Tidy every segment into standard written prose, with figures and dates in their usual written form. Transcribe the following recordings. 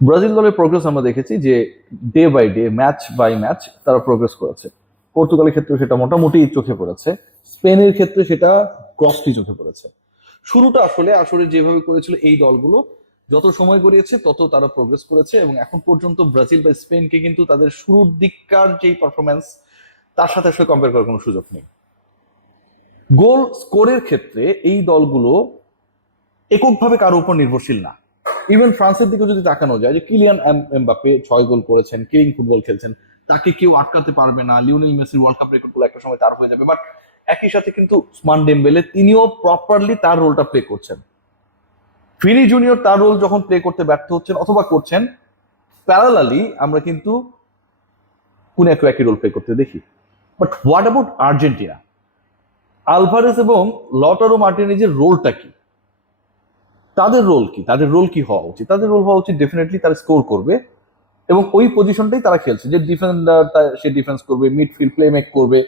Brazil দলের progress আমরা দেখেছি যে day by day, match by match তারা প্রোগ্রেস করেছে। পর্তুগালের ক্ষেত্রে সেটা মোটামুটি চোখে পড়েছে, স্পেনের ক্ষেত্রে সেটা গ্রসলি চোখে পড়েছে। শুরুটা আসলে আসলে যেভাবে করেছিল এই দলগুলো, যত সময় গড়িয়েছে তত তারা প্রোগ্রেস করেছে, এবং এখন পর্যন্ত ব্রাজিল বা স্পেনকে কিন্তু তাদের শুরুর দিককার যেই পারফরমেন্স তার সাথে আসলে কম্পেয়ার করার কোনো সুযোগ নেই। গোল স্কোরের ক্ষেত্রে এই দলগুলো এককভাবে কারো উপর নির্ভরশীল না। ইভেন ফ্রান্সের দিকে যদি তাকানো যায়, যে কিলিয়ান এমবাপ্পে 6 গোল করেছেন, কিলিং ফুটবল খেলছেন, তাকে কেউ আটকাতে পারবে না। লিওনেল মেসির ওয়ার্ল্ড কাপ রেকর্ড গুলো একটা সময় তার হয়ে যাবে, বাট একই সাথে কিন্তু উসমান ডেম্বেলে তিনিও প্রপারলি তার রোলটা প্লে করছেন। ফিনি জুনিয়র তার রোল যখন প্লে করতে ব্যর্থ হচ্ছেন অথবা করছেন, প্যারালালি আমরা কিন্তু কোন একই রোল প্লে করতে দেখি। But what about Argentina? Alvarez এবং লটারো মার্টিনেজের রোলটা কি? তাদের রোল কি? তাদের রোল কি হওয়া উচিত? তাদের রোল হওয়া উচিত ডেফিনেটলি তারা স্কোর করবে, এবং ওই পজিশনটাই তারা খেলছে, যে ডিফেন্ডার সে ডিফেন্স করবে, মিডফিল্ড প্লে মেক করবে,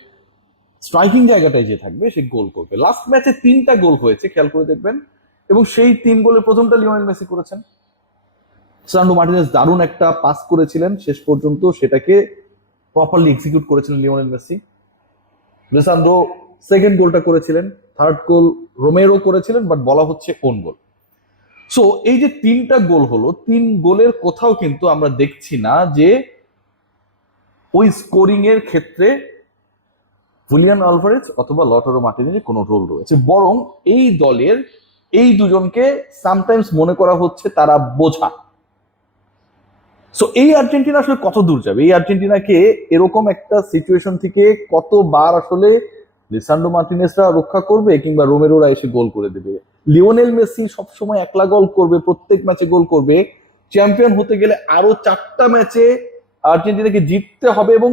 স্ট্রাইকিং জায়গাটায় যে থাকবে সে গোল করবে। লাস্ট ম্যাচে 3টা গোল হয়েছে, খেয়াল করে দেখবেন, এবং সেই 3 গোলের প্রথমটা লিওনেল মেসি করেছেন। সান্ডো মার্টিনেজ দারুণ একটা পাস করেছিলেন, শেষ পর্যন্ত সেটাকে প্রপারলি এক্সিকিউট করেছিলেন লিওনেল মেসি। লিসান্দ্রো সেকেন্ড গোলটা করেছিলেন, থার্ড গোল রোমেরো করেছিলেন, বাট বলা হচ্ছে ওন গোল। সো এই যে 3টা গোল হলো, 3 গোলের কোথাও কিন্তু আমরা দেখছি না যে ওই স্কোরিং এর ক্ষেত্রে হুলিয়ান আলভারেজ অথবা লটারো মার্টিনেজের কোনো রোল রয়েছে, বরং এই দলের এই দুজনকে সামটাইমস মনে করা হচ্ছে তারা বোঝা। সো এই আর্জেন্টিনা আসলে কত দূর যাবে? এই আর্জেন্টিনাকে এরকম একটা সিচুয়েশন থেকে কতবার আসলে লিসান্ড্রো মার্টিনেজরা রক্ষা করবে, কিংবা রোমেরোরা এসে গোল করে দেবে? লিওনেল মেসি সবসময় একলা গোল করবে, প্রত্যেক ম্যাচে গোল করবে। চ্যাম্পিয়ন হতে গেলে আরো 4টা ম্যাচে আর্জেন্টিনাকে জিততে হবে, এবং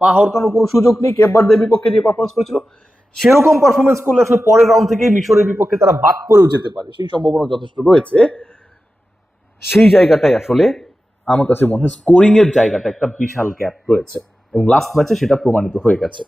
পা হরকানোর কোনো সুযোগ নেই। কেপ ভার্দের বিপক্ষে যে পারফরমেন্স করেছিল সেরকম পারফরমেন্স করলে আসলে পরের রাউন্ড থেকেই মিশরের বিপক্ষে তারা বাদ পড়েও যেতে পারে, সেই সম্ভাবনা যথেষ্ট রয়েছে। সেই জায়গাটাই আসলে আমার কাছে মনে হয় স্কোরিং এর জায়গাটা একটা বিশাল গ্যাপ রয়েছে, এবং লাস্ট ম্যাচে সেটা প্রমাণিত হয়ে গেছে।